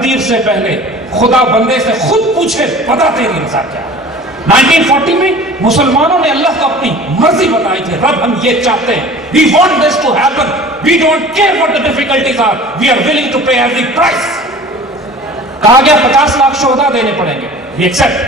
تقدیر سے پہلے خدا بندے سے خود پوچھے بتا تیری رضا کیا. 1940 میں مسلمانوں نے اللہ کو اپنی مرضی بتائی تھی, رب ہم یہ چاہتے ہیں, we want this to happen, we don't care what the difficulties are, we are willing to pay every price. کہا گیا 50 لاکھ شہداء دینے پڑیں گے, we accept.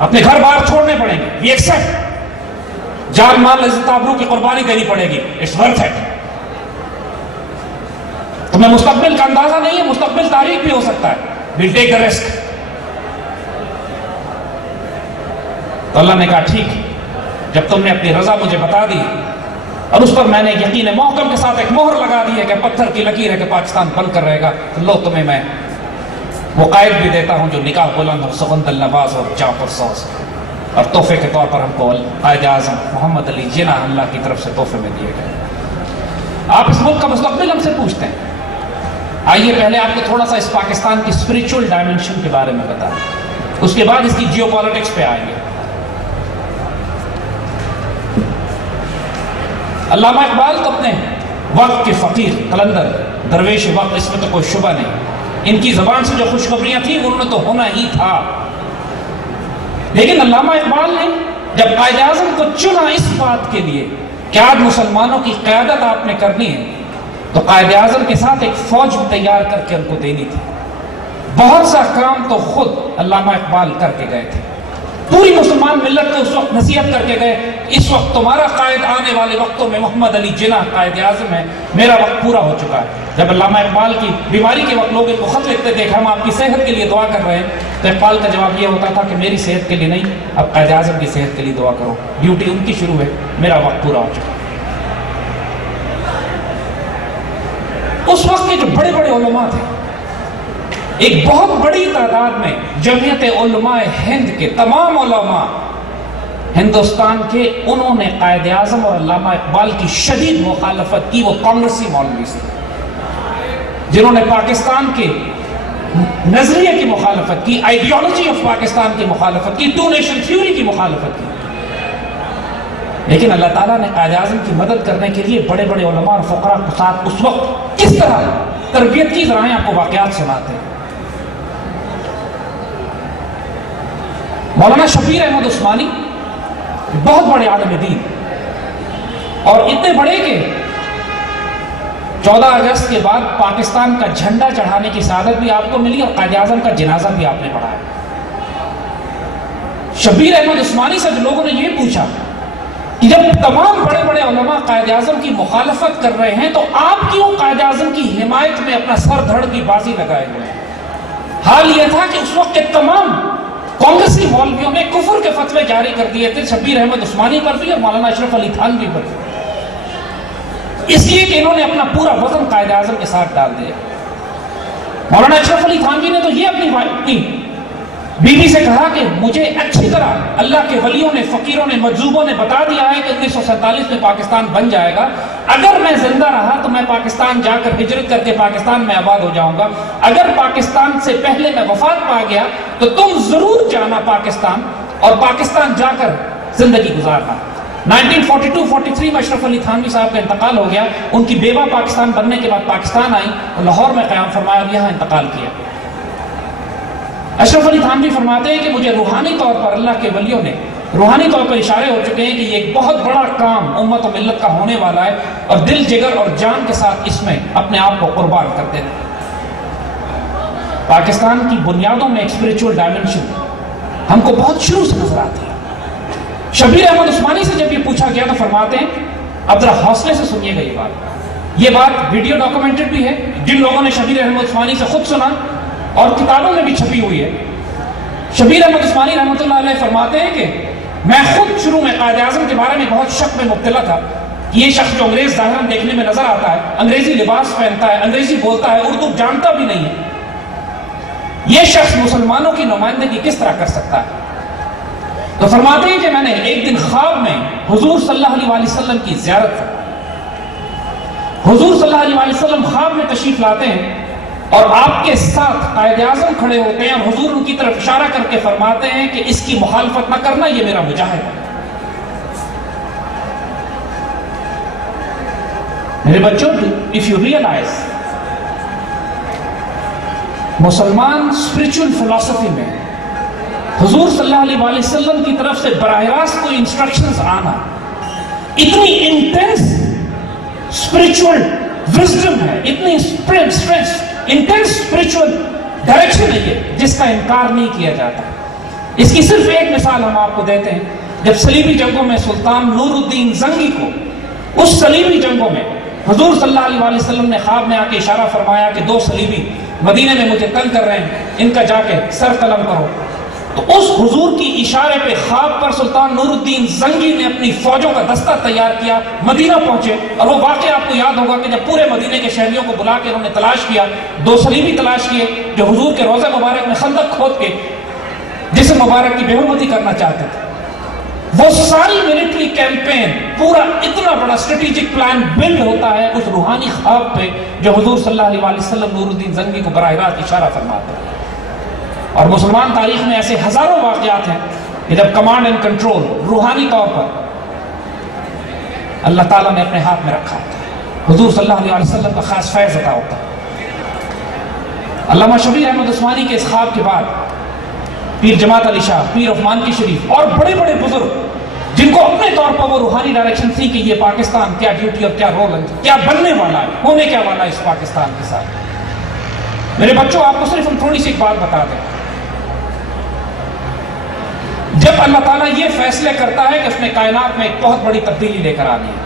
اپنے گھر باہر چھوڑنے پڑیں گے, we accept. جان مال عزت آبرو کی قربانی دینی پڑے گی, it's worth it. تمہیں مستقبل کا اندازہ نہیں ہے, مستقبل تاریخ بھی ہو سکتا ہے, we'll take the risk. تو اللہ نے کہا ٹھیک, جب تم نے اپنی رضا مجھے بتا دی اور اس پر میں نے یقین محکم کے ساتھ ایک مہر لگا دی ہے کہ پتھر کی لکیر ہے کہ پاکستان بن کر رہے گا, تو لو تمہیں میں وہ قائد بھی دیتا ہوں جو نکاح بلند اور سگند النواز اور جعفر سوز, اور تحفے کے طور پر ہم کو قائد اعظم محمد علی جناح اللہ کی طرف سے تحفے میں دیے گئے. آپ اس ملک کا مستقبل ہم سے پوچھتے ہیں. آئیے پہلے آپ کو تھوڑا سا اس پاکستان کی اسپریچول ڈائمنشن کے بارے میں بتائیں, اس کے بعد اس کی جیو پالیٹکس پہ آئیں گے. علامہ اقبال تو اپنے وقت کے فقیر قلندر درویش وقت, اس میں تو کوئی شبہ نہیں, ان کی زبان سے جو خوشخبریاں تھیں انہوں نے تو ہونا ہی تھا. لیکن علامہ اقبال نے جب قائد اعظم کو چنا اس بات کے لیے کہ آج مسلمانوں کی قیادت آپ نے کرنی ہے, تو قائد اعظم کے ساتھ ایک فوج تیار کر کے ان کو دینی تھی. بہت سا کام تو خود علامہ اقبال کر کے گئے تھے, پوری مسلمان ملت کو اس وقت نصیحت کر کے گئے, اس وقت تمہارا قائد آنے والے وقتوں میں محمد علی جناح قائد اعظم ہے, میرا وقت پورا ہو چکا ہے. جب علامہ اقبال کی بیماری کے وقت لوگ ان کو خط لکھتے تھے کہ ہم آپ کی صحت کے لیے دعا کر رہے ہیں, تو اقبال کا جواب یہ ہوتا تھا کہ میری صحت کے لیے نہیں, اب قائد اعظم کی صحت کے لیے دعا کرو, ڈیوٹی ان کی شروع ہے, میرا وقت پورا ہو چکا. اس وقت کے جو بڑے بڑے علماء تھے, ایک بہت بڑی تعداد میں جمعیت علماء ہند کے تمام علماء ہندوستان کے, انہوں نے قائد اعظم اور علامہ اقبال کی شدید مخالفت کی. وہ کانگریسی مولوی سے جنہوں نے پاکستان کے نظریے کی مخالفت کی, آئیڈیالوجی آف پاکستان کی مخالفت کی, ٹو نیشن تھیوری کی مخالفت کی. لیکن اللہ تعالیٰ نے قائد اعظم کی مدد کرنے کے لیے بڑے بڑے علماء اور فقراء کے ساتھ اس وقت کس طرح تربیت کی, ذرائع آپ کو واقعات سناتے ہیں. مولانا شبیر احمد عثمانی بہت بڑے عالم دین, اور اتنے بڑے کہ 14 اگست کے بعد پاکستان کا جھنڈا چڑھانے کی سعادت بھی آپ کو ملی اور قائد اعظم کا جنازہ بھی آپ نے پڑھایا. شبیر احمد عثمانی سے لوگوں نے یہ پوچھا کہ جب تمام بڑے بڑے علماء قائد اعظم کی مخالفت کر رہے ہیں تو آپ کیوں قائد اعظم کی حمایت میں اپنا سر دھڑ کی بازی لگائے ہوئے ہیں؟ حال یہ تھا کہ اس وقت کے تمام کانگریسی مولویوں نے کفر کے فتوے جاری کر دیے تھے, شبیر احمد عثمانی پر بھی اور مولانا اشرف علی تھانوی پر بھی, اس لیے کہ انہوں نے اپنا پورا وزن قائد اعظم کے ساتھ ڈال دیا. مولانا اشرف علی تھانوی نے تو یہ اپنی بیوی سے کہا کہ مجھے اچھی طرح اللہ کے ولیوں نے, فقیروں نے, مجذوبوں نے بتا دیا ہے کہ 1947 میں پاکستان بن جائے گا. اگر میں زندہ رہا تو میں پاکستان جا کر ہجرت کر کے پاکستان میں آباد ہو جاؤں گا, اگر پاکستان سے پہلے میں وفات پا گیا تو تم ضرور جانا پاکستان اور پاکستان جا کر زندگی گزارنا. 1942-43 میں اشرف علی تھانوی صاحب کا انتقال ہو گیا. ان کی بیوہ پاکستان بننے کے بعد پاکستان آئیں اور لاہور میں قیام فرمایا اور یہاں انتقال کیا. اشرف علی تھانوی فرماتے ہیں کہ مجھے روحانی طور پر اللہ کے ولیوں نے روحانی طور پر اشارے ہو چکے ہیں کہ یہ ایک بہت بڑا کام امت و ملت کا ہونے والا ہے, اور دل جگر اور جان کے ساتھ اس میں اپنے آپ کو قربان کرتے ہیں. پاکستان کی بنیادوں میں ایک اسپریچول ڈائمنشن ہم کو بہت شروع سے نظر آتی ہے. شبیر احمد عثمانی سے جب یہ پوچھا گیا تو فرماتے ہیں, اب ذرا حوصلے سے سنیے گا یہ بات ویڈیو ڈاکومنٹڈ بھی ہے, جن لوگوں نے شبیر احمد عثمانی سے خود سنا اور کتابوں میں بھی چھپی ہوئی ہے. شبیر احمد عثمانی رحمۃ اللہ علیہ فرماتے ہیں کہ میں خود شروع میں قائد اعظم کے بارے میں بہت شک میں مبتلا تھا کہ یہ شخص جو انگریز ظاہراً دیکھنے میں نظر آتا ہے, انگریزی لباس پہنتا ہے, انگریزی بولتا ہے, اردو جانتا بھی نہیں ہے, یہ شخص مسلمانوں کی نمائندگی کس طرح کر سکتا ہے. تو فرماتے ہیں کہ میں نے ایک دن خواب میں حضور صلی اللہ علیہ وسلم کی زیارت کی. حضور صلی اللہ علیہ وسلم خواب میں تشریف لاتے ہیں اور آپ کے ساتھ قائد اعظم کھڑے ہوتے ہیں, اور حضور ان کی طرف اشارہ کر کے فرماتے ہیں کہ اس کی مخالفت نہ کرنا, یہ میرا مجاہد ہے. میرے بچوں, if you realize مسلمان اسپرچل فلسفی میں حضور صلی اللہ علیہ وسلم کی طرف سے براہ راست کوئی انسٹرکشنز آنا، اتنی انٹینس اسپرچل وزڈم ہے، اتنی انٹینس اسپرچل ڈائریکشن ہے یہ، جس کا انکار نہیں کیا جاتا۔ اس کی صرف ایک مثال ہم آپ کو دیتے ہیں۔ جب صلیبی جنگوں میں سلطان نور الدین زنگی کو، اس صلیبی جنگوں میں حضور صلی اللہ علیہ وسلم نے خواب میں آ کے اشارہ فرمایا کہ 2 صلیبی مدینے میں مجھے تنگ کر رہے ہیں، ان کا جا کے سر قلم کرو، تو اس حضور کی اشارے پہ خواب پر سلطان نور الدین زنگی نے اپنی فوجوں کا دستہ تیار کیا، مدینہ پہنچے، اور وہ واقعہ آپ کو یاد ہوگا کہ جب پورے مدینے کے شہریوں کو بلا کے انہوں نے تلاش کیا، 2 صلیبی تلاش کیے جو حضور کے روضہ مبارک میں خندق کھود کے جسم مبارک کی بے حرمتی کرنا چاہتے تھے۔ وہ ساری ملٹری کیمپین، پورا اتنا بڑا اسٹریٹجک پلان بلڈ ہوتا ہے اس روحانی خواب پہ جو حضور صلی اللہ علیہ وسلم نور الدین زنگی کو براہ راست اشارہ فرماتے ہیں۔ اور مسلمان تاریخ میں ایسے ہزاروں واقعات ہیں کہ جب کمانڈ اینڈ کنٹرول روحانی طور پر اللہ تعالیٰ نے اپنے ہاتھ میں رکھا ہوتا ہے، حضور صلی اللہ علیہ وسلم کا خاص فیض عطا ہوتا ہے۔ علامہ شبیر احمد عثمانی کے اس خواب کے بعد پیر جماعت علی شاہ، پیر عثمان کی شریف اور بڑے بڑے بزرگ جن کو اپنے طور پر وہ روحانی ڈائریکشن تھی کہ یہ پاکستان کیا ڈیوٹی اور کیا رول ہے، کیا بننے والا ہے، ہونے کیا والا ہے اس پاکستان کے ساتھ۔ میرے بچوں، آپ کو صرف ہم تھوڑی سی ایک بات بتا دیں، جب اللہ تعالیٰ یہ فیصلے کرتا ہے کہ اس نے کائنات میں ایک بہت بڑی تبدیلی لے کر آنی ہے،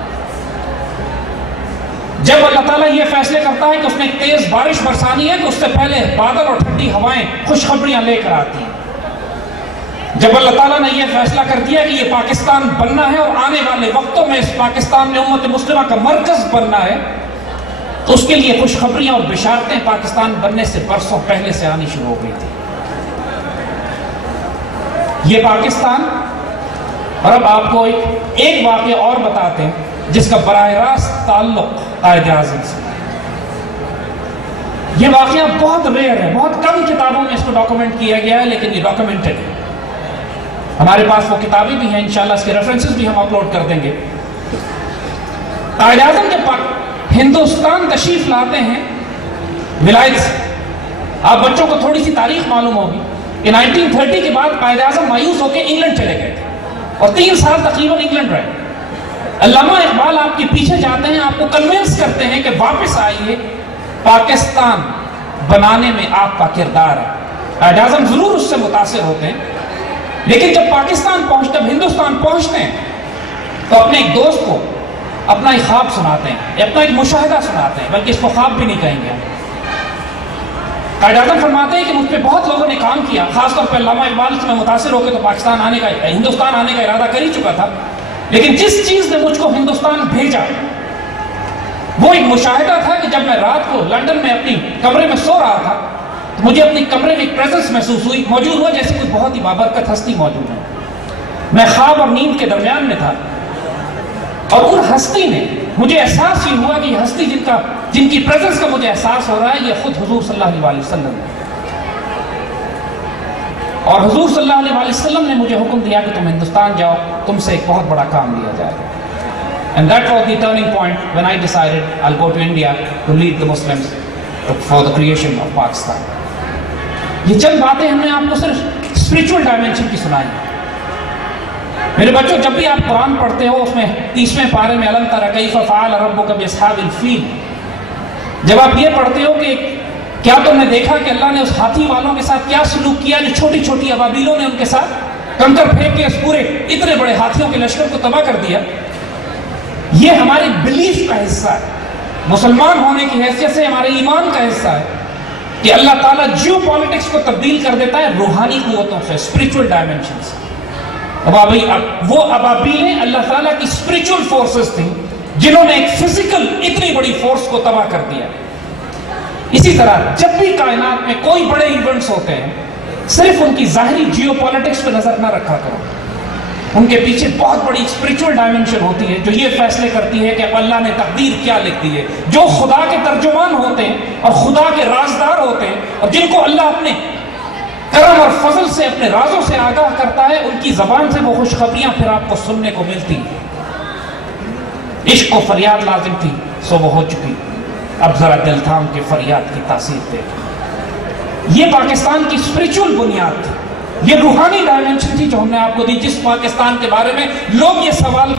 جب اللہ تعالیٰ یہ فیصلے کرتا ہے کہ اس نے ایک تیز بارش برسانی ہے تو اس سے پہلے بادل اور ٹھنڈی ہوائیں خوشخبریاں لے کر آتی ہیں، جب اللہ تعالیٰ نے یہ فیصلہ کر دیا کہ یہ پاکستان بننا ہے اور آنے والے وقتوں میں اس پاکستان میں امت مسلمہ کا مرکز بننا ہے، تو اس کے لیے خوشخبریاں اور بشارتیں پاکستان بننے سے برسوں پہلے سے آنی شروع ہو گئی تھی۔ یہ پاکستان، اور اب آپ کو ایک واقعہ اور بتاتے ہیں جس کا براہ راست تعلق قائد اعظم سے۔ یہ واقعہ بہت ریئر ہے، بہت کم کتابوں میں اس کو ڈاکومنٹ کیا گیا ہے، لیکن یہ ڈاکومنٹڈ ہے۔ ہمارے پاس وہ کتابیں بھی ہیں، انشاءاللہ اس کے ریفرنسز بھی ہم اپلوڈ کر دیں گے۔ قائد اعظم جب ہندوستان تشریف لاتے ہیں ولایت سے، آپ بچوں کو تھوڑی سی تاریخ معلوم ہوگی کہ 1930 کے بعد قائد اعظم مایوس ہو کے انگلینڈ چلے گئے تھے اور 3 سال تقریباً انگلینڈ رہے۔ علامہ اقبال آپ کے پیچھے جاتے ہیں، آپ کو کنونس کرتے ہیں کہ واپس آئیے، پاکستان بنانے میں آپ کا کردار ہے۔ قائد اعظم ضرور اس سے متاثر ہوتے ہیں، لیکن جب ہندوستان پہنچتے ہیں تو اپنے ایک دوست کو اپنا ایک خواب سناتے ہیں، اپنا ایک مشاہدہ سناتے ہیں، بلکہ اس کو خواب بھی نہیں کہیں گے۔ قائد اعظم فرماتے ہیں کہ مجھ پہ بہت لوگوں نے کام کیا، خاص طور پہ علامہ اقبال سے میں متاثر ہو کے تو ہندوستان آنے کا ارادہ کر ہی چکا تھا، لیکن جس چیز نے مجھ کو ہندوستان بھیجا وہ ایک مشاہدہ تھا کہ جب میں رات کو لندن میں اپنی کمرے میں سو رہا تھا تو مجھے اپنی کمرے میں ایک پریزنس محسوس ہوئی، موجود ہوا جیسے کوئی بہت ہی بابرکت ہستی موجود ہے۔ میں خواب اور نیند کے درمیان میں تھا اور ان ہستی نے مجھے احساس یہ ہوا کہ یہ ہستی جن کی پریزنس کا مجھے احساس ہو رہا ہے یہ خود حضور صلی اللہ علیہ وسلم ہے، اور حضور صلی اللہ علیہ وسلم نے مجھے حکم دیا کہ تم ہندوستان جاؤ، تم سے ایک بہت بڑا کام لیا جائے گا۔ And that was the turning point when I decided I'll go to India to lead the Muslims for the creation of Pakistan. یہ چند باتیں ہم نے آپ کو صرف اسپرچول ڈائمنشن کی سنائی۔ میرے بچوں، جب بھی آپ قرآن پڑھتے ہو اس میں 30ویں پارے میں الم تر کیف فعل ربک باصحاب الفیل، جب آپ یہ پڑھتے ہو کہ کیا تم نے دیکھا کہ اللہ نے اس ہاتھی والوں کے ساتھ کیا سلوک کیا جو چھوٹی چھوٹی ابابیلوں نے ان کے ساتھ کنکر پھینک کے اس پورے اتنے بڑے ہاتھیوں کے لشکر کو تباہ کر دیا، یہ ہمارے بلیف کا حصہ ہے، مسلمان ہونے کی حیثیت سے ہمارے ایمان کا حصہ ہے کہ اللہ تعالیٰ جیو پالیٹکس کو تبدیل کر دیتا ہے روحانی قوتوں سے، اسپرچول ڈائمنشن سے۔ وہ ابابیلیں اللہ تعالیٰ کی اسپرچول فورسز تھیں جنہوں نے ایک فزیکل اتنی بڑی فورس کو تباہ کر دیا۔ اسی طرح جب بھی کائنات میں کوئی بڑے ایونٹس ہوتے ہیں صرف ان کی ظاہری جیو پالیٹکس پہ نظر نہ رکھا کرو، ان کے پیچھے بہت بڑی اسپرچول ڈائمنشن ہوتی ہے جو یہ فیصلے کرتی ہے کہ اب اللہ نے تقدیر کیا لکھ دی ہے۔ جو خدا کے ترجمان ہوتے ہیں اور خدا کے رازدار ہوتے ہیں اور جن کو اللہ اپنے کرم اور فضل سے اپنے رازوں سے آگاہ کرتا ہے، ان کی زبان سے وہ خوشخبریاں پھر آپ کو سننے کو ملتی ہیں۔ عشق و فریاد لازم تھی سو وہ ہو چکی، اب ذرا دل تھام کے فریاد کی تاثیر دے۔ یہ پاکستان کی اسپریچول بنیاد تھی، یہ روحانی ڈائمنشن تھی جو ہم نے آپ کو دی، جس پاکستان کے بارے میں لوگ یہ سوال